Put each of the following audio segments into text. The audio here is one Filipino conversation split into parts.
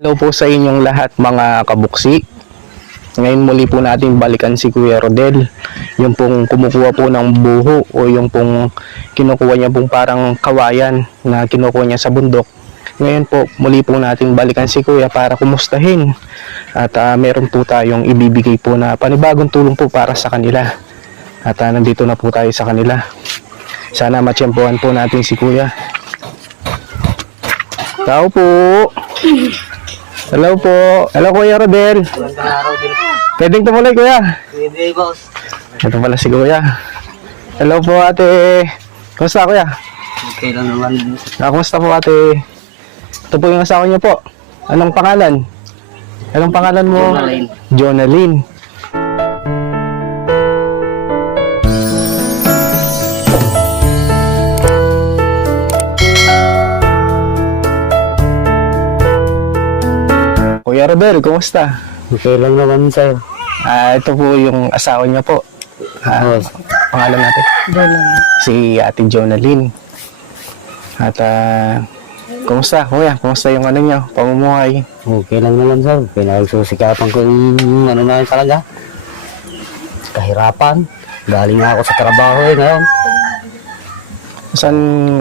Hello po sa inyong lahat mga kabuksi. Ngayon muli po natin balikan si Kuya Rodel. Yung pong kumukuha po ng buho o yung pong kinukuha niya pong parang kawayan na kinukuha niya sa bundok. Ngayon po muli po natin balikan si Kuya para kumustahin. At meron po tayong ibibigay po na panibagong tulong po para sa kanila. At nandito na po tayo sa kanila. Sana matsyempohan po natin si Kuya. Tao po! Hello po. Hello Kuya Rodel. Magandang araw din. Pwedeng tumuloy Kuya. Pwede, boss. Ito pala si Kuya. Hello po ate. Kumusta Kuya? Okay lang naman. Kumusta po ate? Ito po yung asawa niyo po. Anong pangalan? Anong pangalan mo? Jonaline. Jonaline. Kuya Rodel, kumusta? Okay lang naman, sir. Ito po yung asawa niya po. Boss. Pangalan natin? Si Ate Jonaline. At kumusta Kuya? Kumusta yung ano niyo? Pamumuhay? Okay lang naman, sir. Pinagsusikapan ko yung ano na yun talaga. Kahirapan. Galing nga ako sa trabaho ngayon.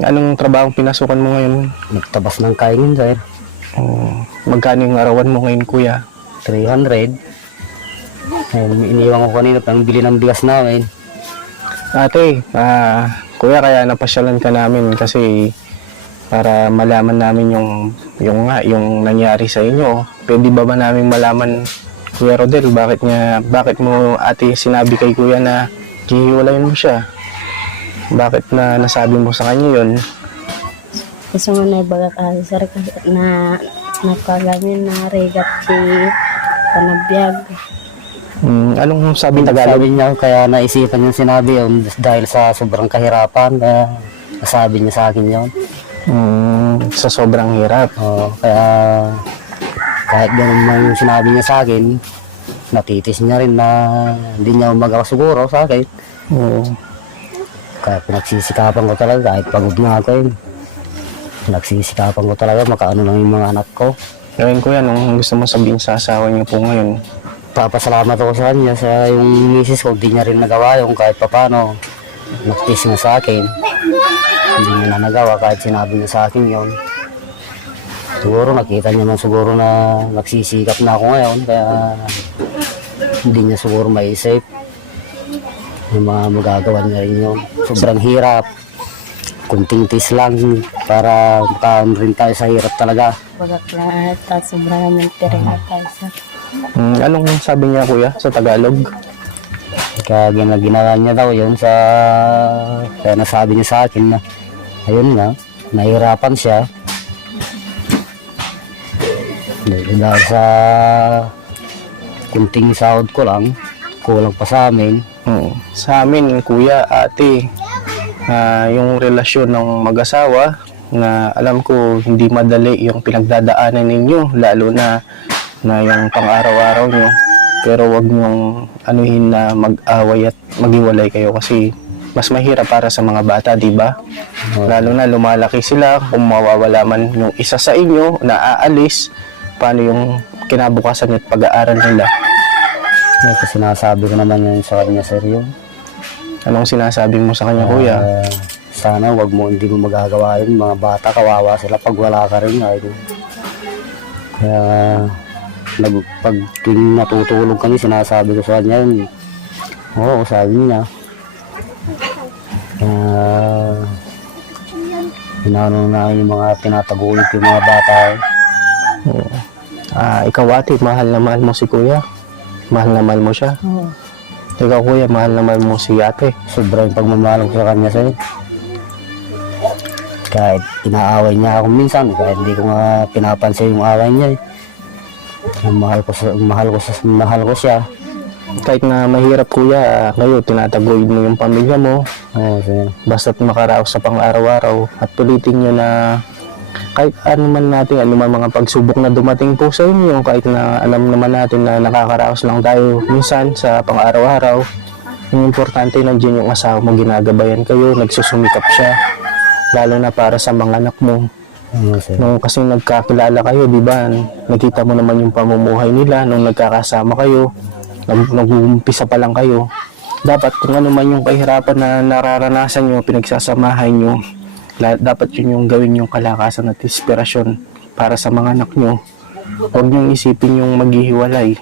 Anong trabaho pinasukan mo ngayon? Nagtabas ng kaingin, sir. Magkano yung arawan mo ngayon Kuya? 300. Iniwan ko kanina pang bili ng bigas namin. Ate, Kuya, kaya napasyalan ka namin kasi para malaman namin yung nangyari sa inyo. Pwede ba namin malaman Kuya Rodel, bakit mo ate sinabi kay Kuya na hihiwalayin mo siya? Bakit na nasabi mo sa kanya yun? Gusto mo na ibaga ka, sir, na napagamin na regat si panabiyag. Anong sabing Tagalog? Sabi niya, kaya naisipan yung sinabi yun dahil sa sobrang kahirapan. Kaya nasabi niya sa akin yun. Sa sobrang hirap. Kaya kahit ganun man yung sinabi niya sa akin, natitis niya rin na hindi niya magawa siguro sa akin. Kaya pinagsisikapan ko talaga kahit pagod na ako yun. Pinagsisikapan ko talaga makaano lang yung mga anak ko. Ngayon Kuya, anong gusto mo sabihin sa asawa niyo po ngayon? Papasalamat ako sa kanya sa yung misis ko, hindi niya rin nagawa yung kahit papano. Nagtis niya sa akin. Hindi niya na nagawa kahit sinabi niya sa akin yun. Siguro nakita niya man siguro na nagsisikap na ako ngayon kaya hindi niya siguro maisip yung mga magagawa niya rin yun. Sobrang hirap. Kunting tis lang para makaon rin tayo sa hirap talaga. Bagak na ata, sobrang namin tayo, sir. Anong sabi niya Kuya sa Tagalog? Kaya ginawa niya daw yun kaya nasabi niya sa akin na ayun nga, nahihirapan siya. Dahil sa kunting sahod ko lang, kulang pa sa amin. Sa amin Kuya, ate, yung relasyon ng mag-asawa na alam ko hindi madali yung pinagdadaanan ninyo, lalo na yung pang-araw-araw nyo, pero wag nyong anuhin na mag-away at maghiwalay kayo kasi mas mahirap para sa mga bata, di ba? Lalo na lumalaki sila, kung mawawala man yung isa sa inyo na aalis, paano yung kinabukasan at pag-aaral nila? Kasi sinasabi ko naman yun sa kanya, sir, yun. Anong sinasabi mo sa kanya Kuya? Sana hindi mo magagawa yun. Mga bata, kawawa sila pag wala ka rin. Kaya pag natutulog kami, sinasabi ko sa kanya yun. Oo, sabi niya. Inaano na yung mga tinatagulit yung mga bata. Ikaw ate, mahal na mahal mo si Kuya? Mahal na mahal mo siya? Oo. Ikaw Kuya, mahal na mahal mo si ate? Sobrang pagmamahal ko sa kanya, sir. Kahit inaaway niya ako minsan, kahit hindi ko nga pinapansin yung away niya. Mahal ko siya. Kahit na mahirap Kuya, ngayon tinataguyod mo yung pamilya mo. Oo, sir. Basta't makaraos sa pang-araw-araw at tulitin nyo na kahit ano man natin, ano man mga pagsubok na dumating po sa inyo, kahit na alam naman natin na nakakaraos lang tayo minsan sa pang-araw-araw, yung importante nandiyan yung asawa mo, ginagabayan kayo, nagsusumikap siya, lalo na para sa mga anak mo. Sir. Nung kasi nagkakilala kayo, di ba? Nakita mo naman yung pamumuhay nila nung nagkakasama kayo, nag-uumpisa pa lang kayo. Dapat kung ano man yung kahirapan na nararanasan nyo, pinagsasamahan nyo, dapat yun yung gawin yung kalakasan at inspirasyon para sa mga anak nyo. Huwag nyo isipin yung maghihiwalay.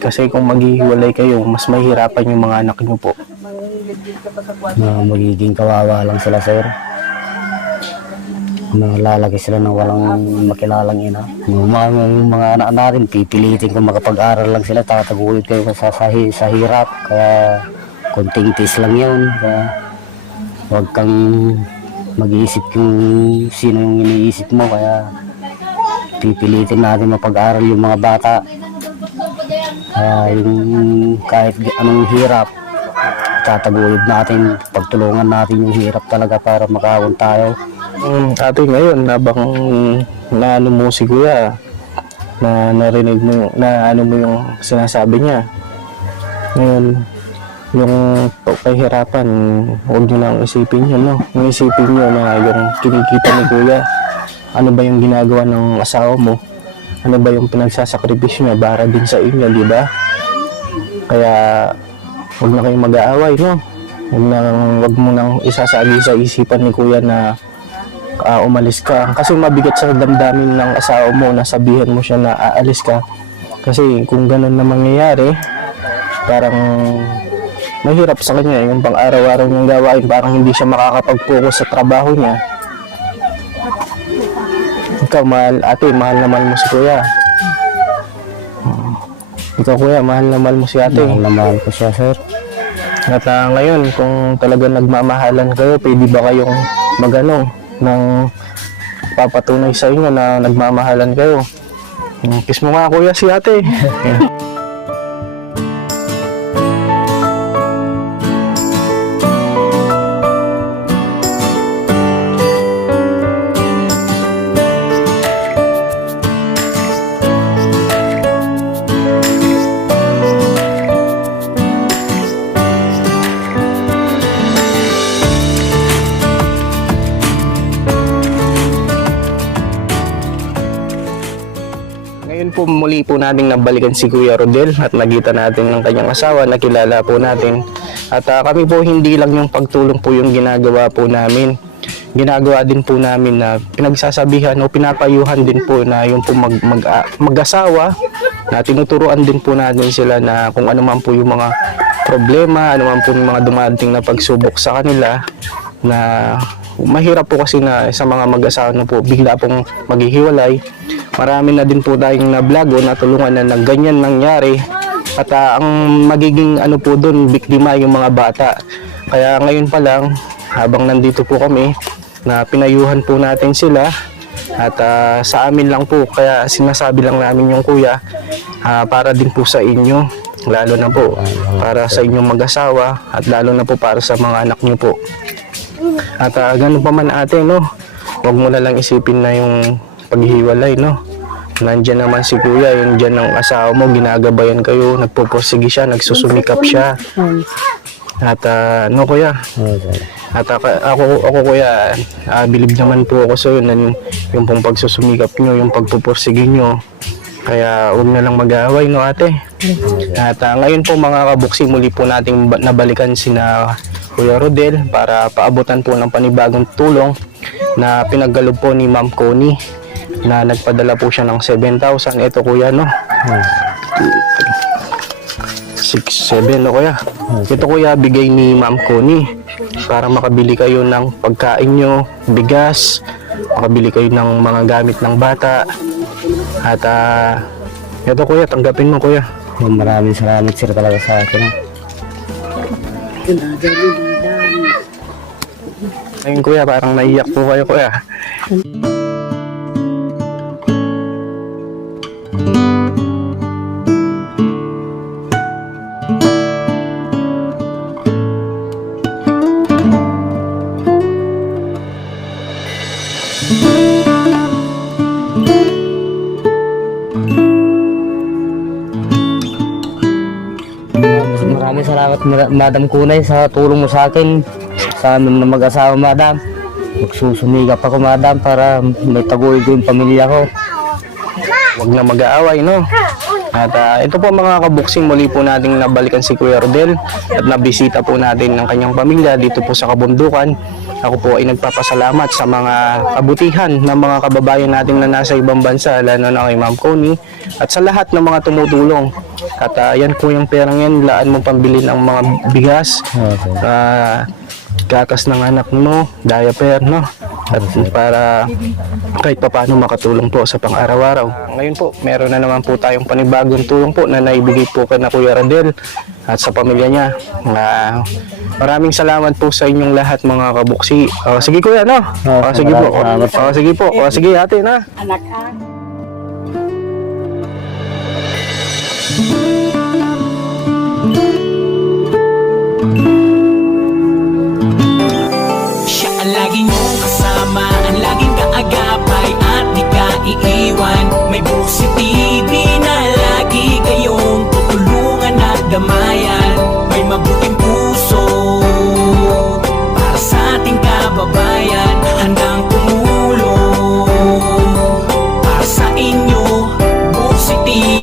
Kasi kung maghihiwalay kayo, mas mahirapan yung mga anak nyo po. Na magiging kawawa lang sila, sir. Nalalaki sila ng walang makilalang ina. Yung mga anak natin, pipilitin kung makapag-aral lang sila, tatagulid kayo sa hirap. Kaya konting tis lang yun. Kaya huwag kang mag-iisip kung sino yung iniisip mo. Kaya pipilitin natin mapag-aral yung mga bata. Kaya yung kahit anong hirap, tatagulid natin, pagtulungan natin yung hirap talaga para makawon tayo. Ate, ngayon, habang naano mo si Kuya, na narinig mo, na ano mo yung sinasabi niya. Ngayon, yung kahirapan, huwag nyo nang isipin yun, no? Yung isipin nyo na yung kinikita ni Kuya, ano ba yung ginagawa ng asawa mo? Ano ba yung pinagsasakripisyo niya para din sa inyo, di ba? Kaya, huwag na kayong mag-aaway, no? Huwag mo nang isasagi sa isipan ni Kuya na umalis ka. Kasi mabigat sa damdamin ng asawa mo na sabihan mo siya na aalis ka. Kasi kung ganun na mangyayari, parang mahirap sa kanya yung pang-araw-araw niyang gawain. Parang hindi siya makakapag-focus sa trabaho niya. Ikaw, ate, mahal na mahal mo si Kuya. Ikaw, Kuya, mahal na mahal mo si ate. Mahal na mahal ko siya, sir. At ngayon, kung talaga nagmamahalan kayo, pwede ba kayong magano nang papatunay sa inyo na nagmamahalan kayo? Kiss mo nga, Kuya, si ate. Ngayon po muli po nating nabalikan si Kuya Rodel at nakita natin ng kanyang asawa, nakilala po natin. At kami po hindi lang yung pagtulong po yung ginagawa po namin. Ginagawa din po namin na pinagsasabihan o pinapayuhan din po na yung po mag-asawa na tinuturuan din po natin sila na kung ano man po yung mga problema, ano man po yung mga dumating na pagsubok sa kanila na mahirap po kasi na sa mga mag-asawa na po bigla pong maghihiwalay. Marami na din po tayong na-vlog o natulungan na ganyan nangyari at ang magiging ano po doon, biktima yung mga bata. Kaya ngayon pa lang, habang nandito po kami, na pinayuhan po natin sila at sa amin lang po, kaya sinasabi lang namin yung Kuya para din po sa inyo, lalo na po para sa inyong mag-asawa at lalo na po para sa mga anak nyo po. At ganun pa man ate, no? Huwag mo na lang isipin na yung paghihiwalay, no? Nandiyan naman si Kuya, yung dyan ng asawa mo, ginagabayan kayo, nagpupursige siya, nagsusumikap siya. At no Kuya? At ako Kuya, bilib naman po ako sa yun, yung pong pagsusumikap nyo, yung pagpupursige nyo. Kaya huwag na lang mag-aaway, no ate? At ngayon po mga kabuksi, muli po nating nabalikan sina Kuya Rodel para paabutan po ng panibagong tulong na pinaggalob po ni Ma'am Connie na nagpadala po siya ng 7,000. Ito Kuya, no? 6-7, no Kuya? Ito Kuya, bigay ni Ma'am Connie para makabili kayo ng pagkain nyo, bigas, makabili kayo ng mga gamit ng bata. At ito Kuya, tanggapin mo Kuya. Maraming salamat sir talaga sa akin. Ayun Kuya, parang naiyak po kayo Kuya. Maraming salamat Madam Kunay sa tulong mo sa akin, sa amin na mag-asawa Madam. magsusumigap ako, madam, para may taguyod ko yung pamilya ko. Huwag na mag-aaway, no? At ito po mga kabuksing, muli po nating nabalikan si Kuya Rodel at nabisita po natin ng kanyang pamilya dito po sa kabundukan. Ako po ay nagpapasalamat sa mga kabutihan ng mga kababayan natin na nasa ibang bansa, lalo na kay Ma'am Connie at sa lahat ng mga tumutulong. At yan po yung perang yan, laan mo pambili ng mga bigas, gatas ng anak mo, diaper, no? At para kahit papaano makatulong po sa pang-araw-araw. Ngayon po, meron na naman po tayong panibagong tulong po na naibigay po kay na Kuya Rodel at sa pamilya niya. Maraming salamat po sa inyong lahat mga kabuksi. Sige kuya, no? Sige po. Salamat. Sige po. Sige ate, na. Anak